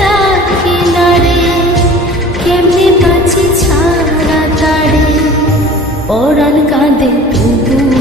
তার কেমনে বাঁচি ছাড়া তারে? কাঁদে তবু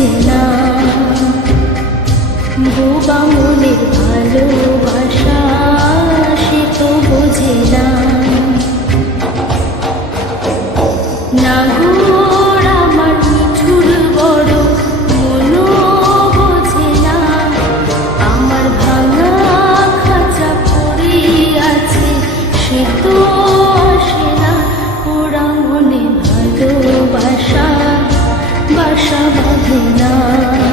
বোঝে না। বোবা মনের আশা বাঁধে